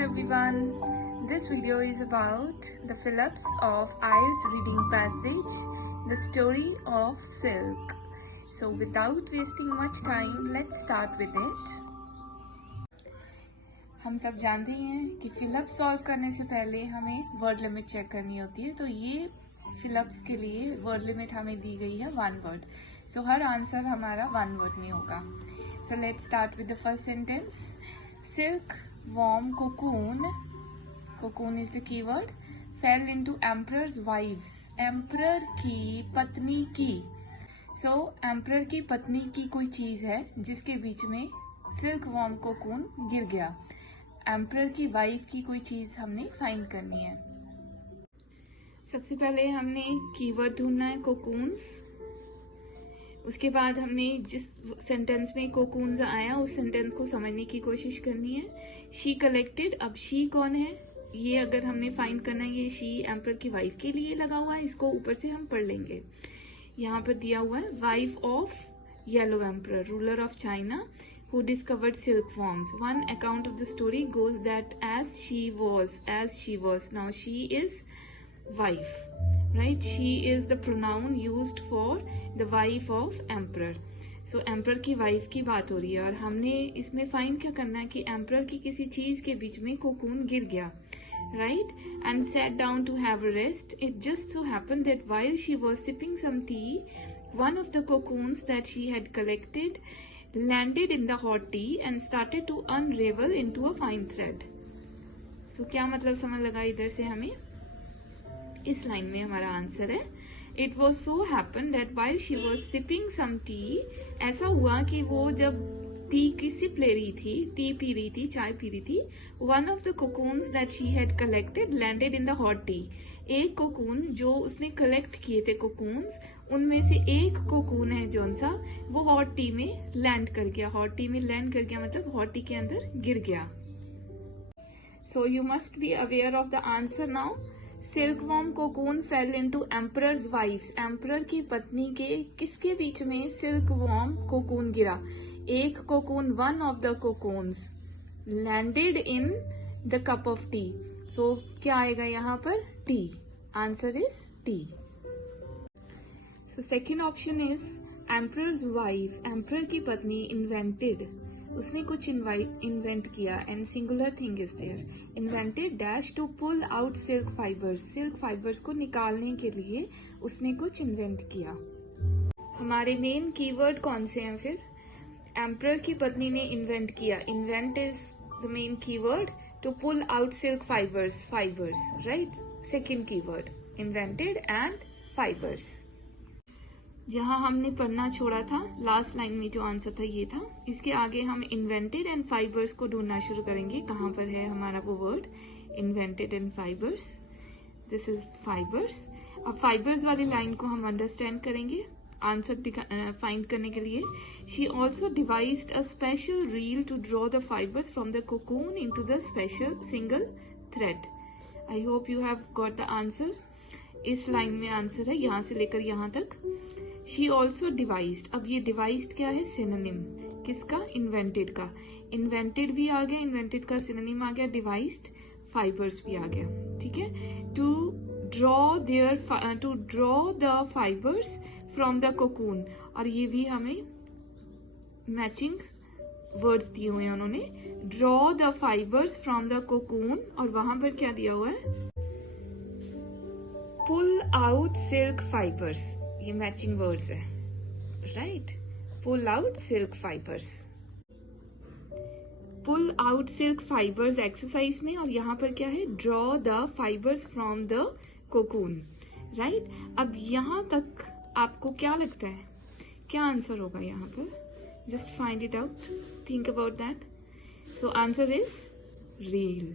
everyone, this video is about the Phillips of IELTS reading passage, the story of silk. So without wasting much time, let's start with it. हम सब जानते हैं कि Phelps solve करने से पहले हमें वर्ड लिमिट चेक करनी होती है, तो ये फिलप्स के लिए वर्ड लिमिट हमें दी गई है 1 वर्ड. सो हर आंसर हमारा 1 वर्ड में होगा. So let's start with the first sentence. Silk warm cocoon is the keyword, fell into emperor's wives. emperor की पत्नी की. so emperor की पत्नी की कोई चीज है जिसके बीच में silk warm cocoon गिर गया. emperor की वाइफ की कोई चीज हमने फाइंड करनी है. सबसे पहले हमने कीवर्ड ढूंढना है cocoons. उसके बाद हमने जिस सेंटेंस में कोकून्स आया उस सेंटेंस को समझने की कोशिश करनी है. She collected. अब शी कौन है ये अगर हमने फाइंड करना है, ये शी एम्पर की वाइफ के लिए लगा हुआ है. इसको ऊपर से हम पढ़ लेंगे. यहाँ पर दिया हुआ है wife of yellow emperor, ruler of China, who discovered silkworms. One account of the story goes that as she was. Now she is wife, right? She is the pronoun used for the wife of emperor. So emperor की wife की बात हो रही है और हमने इसमें find क्या करना है कि emperor की किसी चीज के बीच में कोकून गिर गया, right? And sat down to have a rest. It just so happened that while she was sipping some tea, one of the cocoons that she had collected landed in the hot tea and started to unravel into a fine thread. So क्या मतलब समझ लगा इधर से हमें? इस लाइन में हमारा आंसर है it was so happen that while she was sipping some tea. ऐसा हुआ कि वो जब टी की सिप ले रही थी, टी पी रही थी, चाय पी रही थी, one of the cocoons that she had collected landed in the hot T. एक कोकून जो उसने कलेक्ट किए थे कोकून्स, उनमें से एक कोकून है जोन सा वो हॉट टी में लैंड कर गया. हॉट टी में लैंड कर गया मतलब हॉट टी के अंदर गिर गया. So you must be aware of the answer now. Silkworm cocoon fell into emperor's wives. emperor की पत्नी के किसके बीच में silkworm cocoon गिरा? एक cocoon, one of the cocoons landed in the cup of tea. so क्या आएगा यहाँ पर? tea. answer is tea. so second option is emperor's wife. emperor की पत्नी invented. उसने कुछ इन्वेंट किया. And singular thing is there. Invented dash to pull out silk fibres. Silk fibres को निकालने के लिए उसने कुछ इन्वेंट किया. हमारे मेन कीवर्ड कौन से हैं फिर? एम्परर की पत्नी ने इन्वेंट किया. Invent is the main keyword. To pull out silk fibres, right? Second keyword invented and fibres. जहां हमने पढ़ना छोड़ा था लास्ट लाइन में जो आंसर था ये था. इसके आगे हम इन्वेंटेड एंड फाइबर्स को ढूंढना शुरू करेंगे. कहां पर है हमारा वो word invented and fibres? This is fibres. अब फाइबर्स वाली लाइन को हम अंडरस्टैंड करेंगे आंसर फाइंड करने के लिए. She also devised a special reel to draw the fibres from the cocoon into the special single thread. I hope you have got the answer. इस लाइन में आंसर है यहां से लेकर यहां तक. She also devised. अब ये डिवाइज्ड क्या है? सिनोनिम. किसका? इन्वेंटेड का. इन्वेंटेड भी आ गया, इन्वेंटेड का सिनोनिम आ गया, डिवाइज्ड. फाइबर्स भी आ गया. ठीक है. To draw the fibres from the cocoon. और ये भी हमें मैचिंग वर्ड्स दिए हुए हैं उन्होंने. Draw the fibres from the cocoon और वहां पर क्या दिया हुआ है? Pull out silk fibres. ये मैचिंग वर्ड्स है, right? Pull out silk fibres. Pull out silk fibres exercise में. और यहाँ पर क्या है? Draw the fibres from the cocoon, right? अब यहाँ तक आपको क्या लगता है क्या आंसर होगा यहाँ पर? Just find it out, think about that. So answer is reel.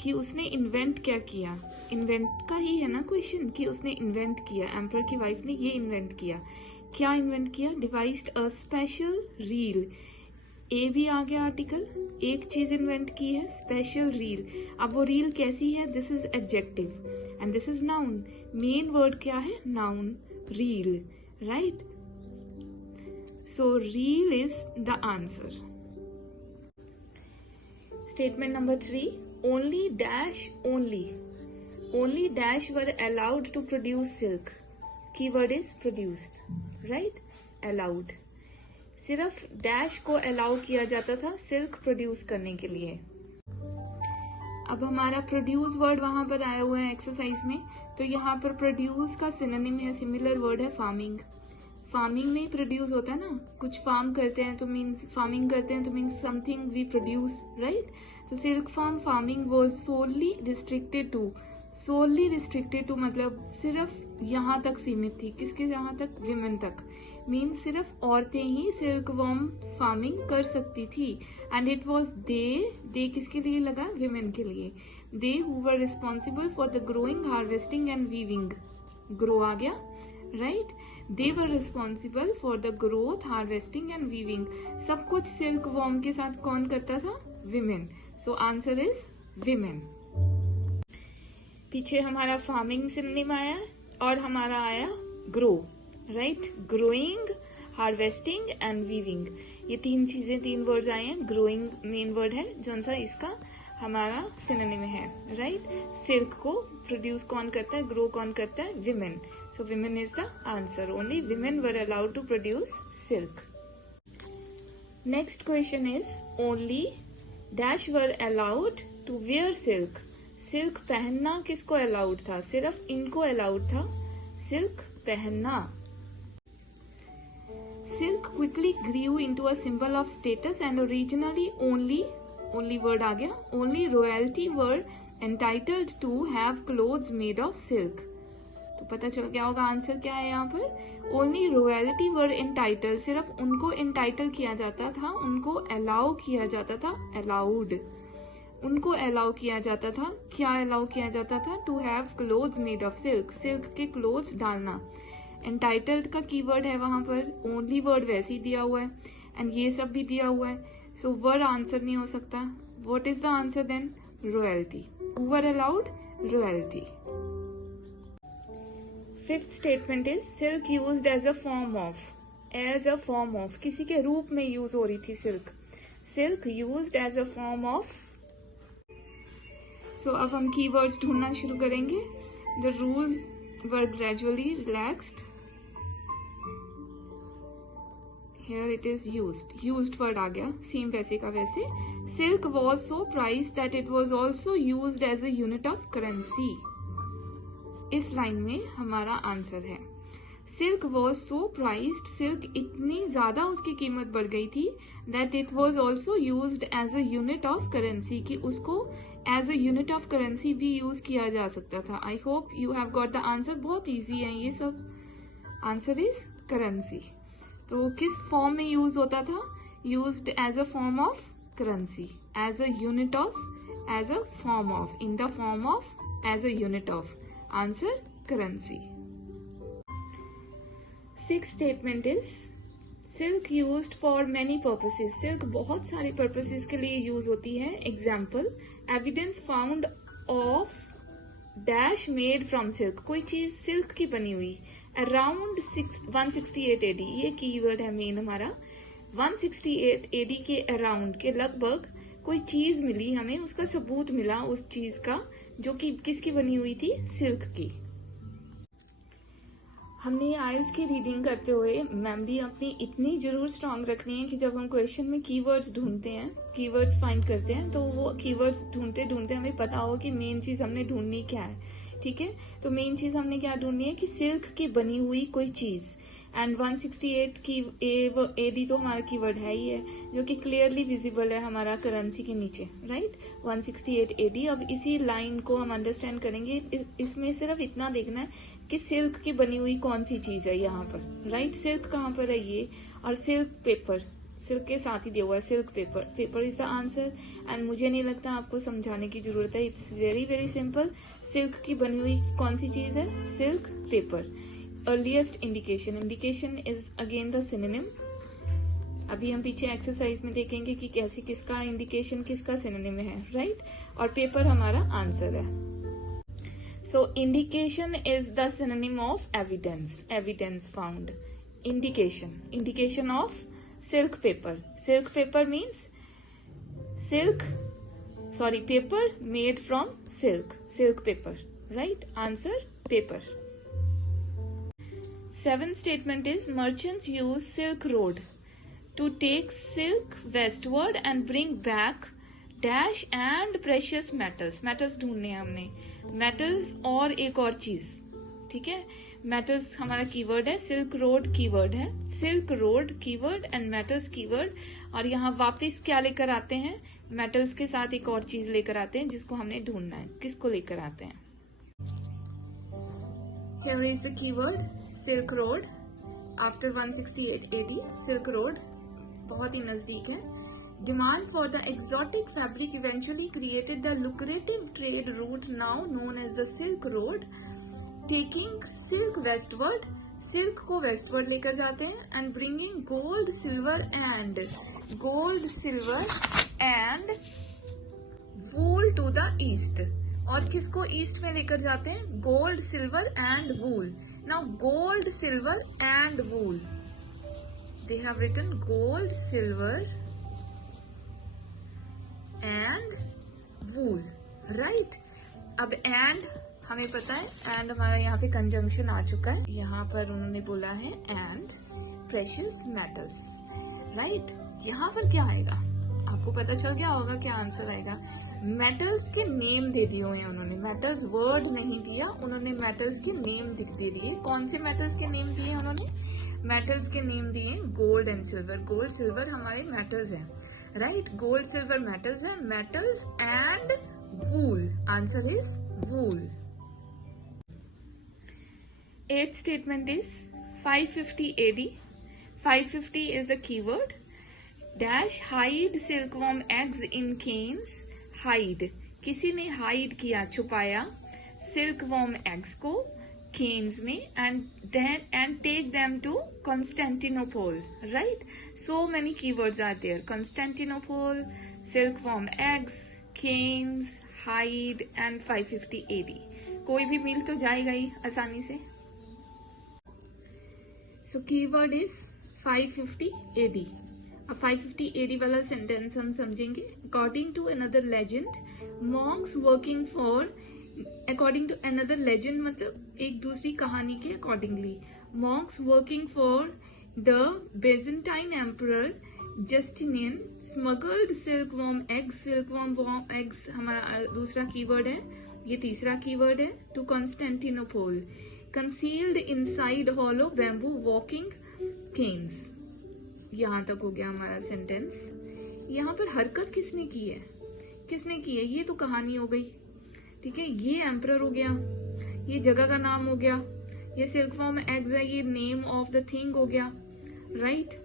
कि उसने इन्वेंट क्या किया? इन्वेंट का ही है ना क्वेश्चन कि उसने इन्वेंट किया. एम्परर की वाइफ ने ये इन्वेंट किया. क्या इन्वेंट किया? Devised a special reel. A भी आ गया आर्टिकल. एक चीज इन्वेंट की है, स्पेशल रील. अब वो रील कैसी है? This is adjective and this is noun. Main word क्या है? Noun. Reel, right? So reel is the answer. Statement number 3, only dash were allowed to produce silk. Keyword is produced, right? Allowed. सिर्फ dash को allow किया जाता था silk produce करने के लिए. अब हमारा प्रोड्यूस वर्ड वहां पर आया हुआ है एक्सरसाइज में, तो यहाँ पर प्रोड्यूस का सिनोनिम या सिमिलर वर्ड है फार्मिंग. फार्मिंग में ही प्रोड्यूस होता है ना, कुछ फार्म करते हैं तो मीन्स फार्मिंग करते हैं तो means something we produce, right? तो silk farming was solely restricted to मतलब सिर्फ यहाँ तक सीमित थी. किसके यहाँ तक? विमेन तक. मीन्स सिर्फ औरतें ही सिल्क वॉर्म फार्मिंग कर सकती थी. एंड इट वॉज दे किसके लिए लगा? विमेन के लिए. They who were responsible for the growing, harvesting and weaving. Grow आ गया, right? They were responsible for the growth, harvesting and weaving. सब कुछ सिल्क वॉर्म के साथ कौन करता था? Women. So answer is women. पीछे हमारा फार्मिंग सिनोनिम आया और हमारा आया grow, right? Growing, harvesting and weaving, ये तीन चीजें, तीन वर्ड्स आए हैं. ग्रोइंग मेन वर्ड है जो सा इसका हमारा सिनोनिम है, राइट? सिल्क को प्रोड्यूस कौन करता है? ग्रो कौन करता है? Women. So women is the answer. Only women were allowed to produce silk. Next question is only dash were allowed to wear silk. Silk पहनना किसको अलाउड था? सिर्फ इनको अलाउड था सिल्क पहनना. Silk quickly grew into a symbol of status and originally only word आ गया, only royalty were entitled to have clothes made of silk. तो पता चल गया होगा आंसर क्या है यहाँ पर. Only royalty were entitled, सिर्फ उनको entitle किया जाता था, उनको allow किया जाता था, allowed. उनको allow किया जाता था, क्या allow किया जाता था? To have clothes made of silk, silk के clothes डालना. एंटाइटल्ड का कीवर्ड है वहां पर, ओनली वर्ड वैसे ही दिया हुआ है एंड ये सब भी दिया हुआ है. सो वर्ड आंसर नहीं हो सकता. What is the answer then? Royalty. Who were allowed? Royalty. Fifth statement is silk used as a form of, किसी के रूप में यूज हो रही थी silk. Silk used as a form of. So अब हम कीवर्ड्स ढूंढना शुरू करेंगे. The rules were gradually relaxed. Here it is used word आ गया, सेम वैसे का वैसे. Silk was so prized that it was also used as a unit of currency. इस लाइन में हमारा आंसर है. Silk was so prized, silk इतनी ज्यादा उसकी कीमत बढ़ गई थी that it was also used as a unit of currency, कि उसको as a unit of currency भी यूज किया जा सकता था. I hope you have got the answer. बहुत इजी है ये सब. Answer is currency. तो किस फॉर्म में यूज होता था? Used as a form of currency, as a unit of, as a form of, in the form of, as a unit of. Answer currency. Sixth statement is silk used for many purposes. Silk बहुत सारे purposes के लिए use होती है. Example, evidence found of dash made from silk, कोई चीज silk की बनी हुई. अराउंड 168 AD, ये कीवर्ड है मेन हमारा. 168 AD के अराउंड के लगभग कोई चीज मिली हमें, उसका सबूत मिला उस चीज का, जो कि किसकी बनी हुई थी? सिल्क की. हमने आइल्स की रीडिंग करते हुए मेमोरी अपनी इतनी जरूर स्ट्रांग रखनी है कि जब हम क्वेश्चन में कीवर्ड्स ढूंढते हैं, कीवर्ड्स फाइंड करते हैं, तो वो कीवर्ड्स ढूंढते ढूंढते हमें पता हो कि मेन चीज हमने ढूंढनी क्या है. ठीक है, तो मेन चीज हमने क्या ढूंढनी है कि सिल्क की बनी हुई कोई चीज. एंड 168 की एडी तो हमारा कीवर्ड है ही है, जो कि क्लियरली विजिबल है हमारा करेंसी के नीचे, राइट? 168 AD. अब इसी लाइन को हम अंडरस्टैंड करेंगे. इसमें सिर्फ इतना देखना है कि सिल्क की बनी हुई कौन सी चीज है यहाँ पर, राइट? सिल्क कहाँ पर है? ये. और सिल्क पेपर, सिल्क के साथ ही दिया हुआ है silk paper. Paper is the answer. And मुझे नहीं लगता आपको समझाने की जरूरत है. It's very very simple. Silk की बनी हुई कौन सी चीज है? Silk paper. Earliest indication is again the synonym. अभी हम पीछे एक्सरसाइज में देखेंगे कि कैसे किसका इंडिकेशन किसका सिनोनिम है, राइट? और पेपर हमारा आंसर है. So indication is the synonym of evidence found. Indication of silk paper. Silk paper means silk sorry, paper made from silk paper, right? Answer, paper. Seventh statement is merchants use Silk Road to take silk westward and bring back dash and precious metals ढूंढने हैं हमने, metals और एक और चीज, ठीक है. Metals हमारा कीवर्ड है, सिल्क रोड कीवर्ड है, silk road keyword and metals keyword. और यहाँ वापस क्या लेकर आते हैं, मेटल्स के साथ एक और चीज लेकर आते हैं जिसको हमने ढूंढना है. किसको लेकर आते हैं? Here is the keyword Silk Road. After 168 AD, Silk Road बहुत ही नजदीक है. Demand for the exotic fabric eventually created the lucrative trade route now known as the Silk Road. Taking silk westward, सिल्क को वेस्टवर्ड लेकर जाते हैं, and bringing gold silver and wool to the east. और किसको ईस्ट में लेकर जाते हैं? Gold silver and wool. Now gold silver and wool, they have written gold silver and wool, right. अब एंड हमें पता है, एंड हमारा यहाँ पे कंजंक्शन आ चुका है. यहाँ पर उन्होंने बोला है एंड प्रेशियस मेटल्स, राइट. यहाँ पर क्या आएगा? आपको पता चल गया होगा क्या आंसर आएगा. मेटल्स के नेम दे दिए हुए हैं उन्होंने, मेटल्स वर्ड नहीं दिया उन्होंने, मेटल्स के नेम दे दिए. कौन से मेटल्स के नेम दिए उन्होंने? मेटल्स के नेम दिए gold and silver. Gold silver हमारे मेटल्स हैं, राइट. गोल्ड सिल्वर मेटल्स हैं, metals and wool. Answer is wool. Eighth statement is 550 AD. 550 is the keyword. Dash hide silkworm eggs in canes. Hide, किसी ने hide किया, छुपाया silkworm eggs को canes में, and take them to Constantinople, right? So many keywords are there. Constantinople, silkworm eggs, canes, hide and 550 AD. कोई भी मिल तो जाएगा ही आसानी से. So keyword is 550 AD. अब 550 AD वाला सेंटेंस हम समझेंगे. According to another legend, monks working for, according to another legend मतलब एक दूसरी कहानी के accordingly, monks working for the Byzantine emperor Justinian smuggled silkworm eggs. silkworm eggs हमारा दूसरा कीवर्ड है, ये तीसरा कीवर्ड है. To Constantinople, concealed inside hollow bamboo walking canes. यहां तक हो गया हमारा सेंटेंस. यहाँ पर हरकत किसने की है? ये तो कहानी हो गई, ठीक है. ये एम्परर हो गया, ये जगह का नाम हो गया, ये सिल्कवर्म एग्स है, ये नेम ऑफ द थिंग हो गया, राइट.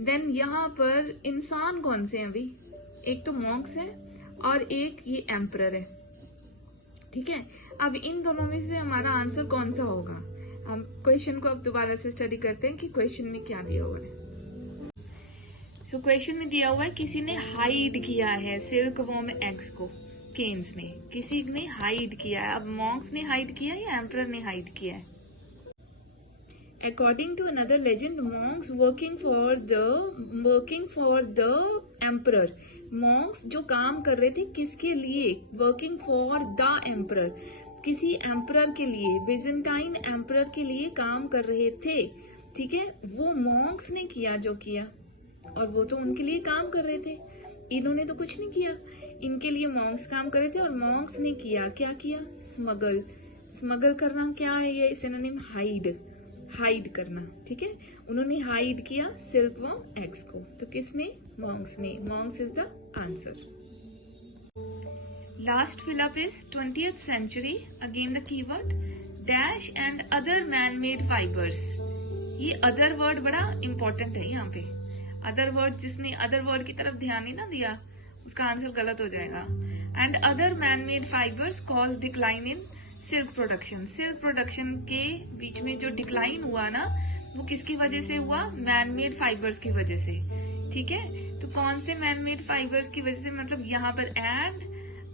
देन यहाँ पर इंसान कौन से हैं अभी? एक तो मॉन्क्स है और एक ये एम्परर है, ठीक है. अब इन दोनों में से हमारा आंसर कौन सा होगा? हम क्वेश्चन को अब दोबारा से स्टडी करते हैं कि क्वेश्चन में क्या दिया हुआ है. सो क्वेश्चन में दिया हुआ है किसी ने हाइड किया है सिल्कवर्म एग्स को केन्स में. किसी ने हाइड किया है. अब मॉन्क्स ने हाइड किया या एम्परर ने हाइड किया है? According to another legend, monks working for the emperor. Monks जो काम कर रहे थे किसके लिए? Working for the emperor. किसी एम्परर के लिए, बिजेंटाइन एम्परर के लिए काम कर रहे थे, ठीक है. वो मॉन्क्स ने किया जो किया, और वो तो उनके लिए काम कर रहे थे. इन्होंने तो कुछ नहीं किया, इनके लिए मॉन्क्स काम कर रहे थे और मॉन्क्स ने किया क्या किया? स्मगल करना. क्या है ये सिनोनिम? हाइड करना, ठीक है. उन्होंने हाइड किया सिल्कवर्म एग्स को. तो किसने? मॉन्क्स ने. Monks is the answer. Last fill up is 20th century. Again the keyword dash and other man made fibres. ये अदर वर्ड बड़ा इंपॉर्टेंट है यहाँ पे. अदर वर्ड, जिसने अदर वर्ड की तरफ ध्यान नहीं ना दिया उसका आंसर गलत हो जाएगा. And other man made fibres cause decline in silk production. Silk production के बीच में जो डिक्लाइन हुआ ना, वो किसकी वजह से हुआ? मैन मेड फाइबर्स की वजह से, ठीक है. तो कौन से मैन मेड फाइबर्स की वजह से? मतलब यहाँ पर and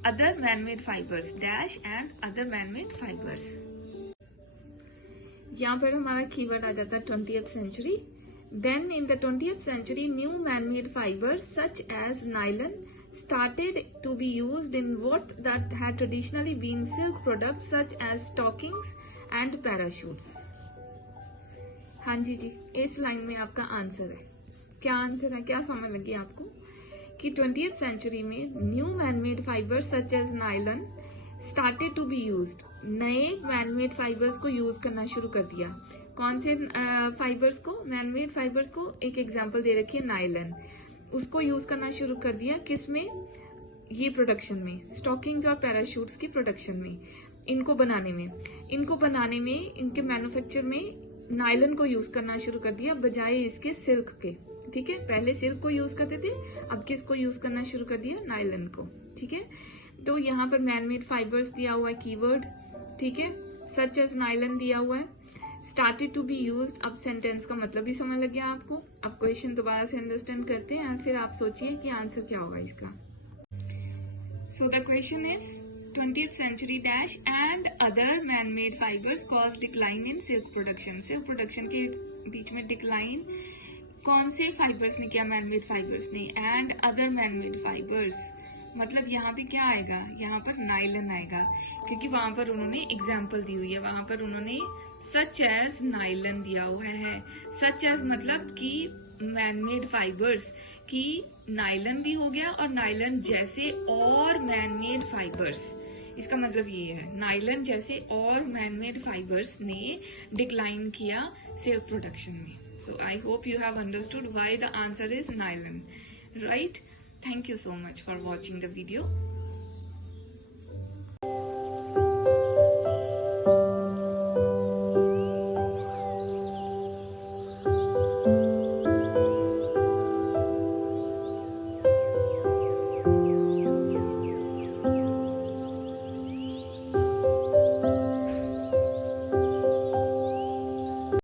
other man made fibres, dash and other man made fibres. यहाँ पर हमारा कीवर्ड आ जाता है 20th century. Then in the 20th century, new man-made fibers such as nylon started to be used in what that had traditionally been silk products such as stockings and parachutes. हाँ जी, इस लाइन में आपका answer है. क्या answer है, क्या समझ लगी आपको कि 20th सेंचुरी में new manmade fibres such as nylon started to be used. नए मैनमेड फाइबर्स को यूज करना शुरू कर दिया. कौन से फाइबर्स को, मैनमेड फाइबर्स को? एक एग्जांपल दे रखी है नायलन. उसको यूज करना शुरू कर दिया किस में? ये प्रोडक्शन में, स्टॉकिंग्स और पैराशूट्स की प्रोडक्शन में. इनको बनाने में इनके मैन्युफैक्चर में नायलन को यूज करना शुरू कर दिया बजाय इसके सिल्क के. ठीक है, पहले सिल्क को यूज करते थे, अब किसको यूज करना शुरू कर दिया? नायलन को. ठीक है, तो यहाँ पर मैनमेड फाइबर्स दिया हुआ है कीवर्ड. ठीक है, सच एज नायलन दिया हुआ है, स्टार्टेड टू बी यूज्ड. अब सेंटेंस का मतलब भी समझ लग गया आपको. अब क्वेश्चन दोबारा से अंडरस्टैंड करते हैं और फिर आप सोचिए कि आंसर क्या होगा इसका. So the question is 20th century dash and other man-made fibers caused decline in silk production. Silk production के बीच में डिक्लाइन कौन से फाइबर्स ने किया? मैनमेड फाइबर्स ने. एंड अदर मैनमेड फाइबर्स मतलब यहाँ पे क्या आएगा? यहाँ पर नायलन आएगा, क्योंकि वहां पर उन्होंने एग्जाम्पल दी हुई है. वहां पर उन्होंने सच एज नायलन दिया हुआ है. सच एज मतलब कि मैनमेड फाइबर्स की नायलन भी हो गया और नायलन जैसे और मैनमेड फाइबर्स. इसका मतलब ये है नायलन जैसे और मैनमेड फाइबर्स ने डिक्लाइन किया सिल्क प्रोडक्शन में. So I hope you have understood why the answer is nylon, right? Thank you so much for watching the video.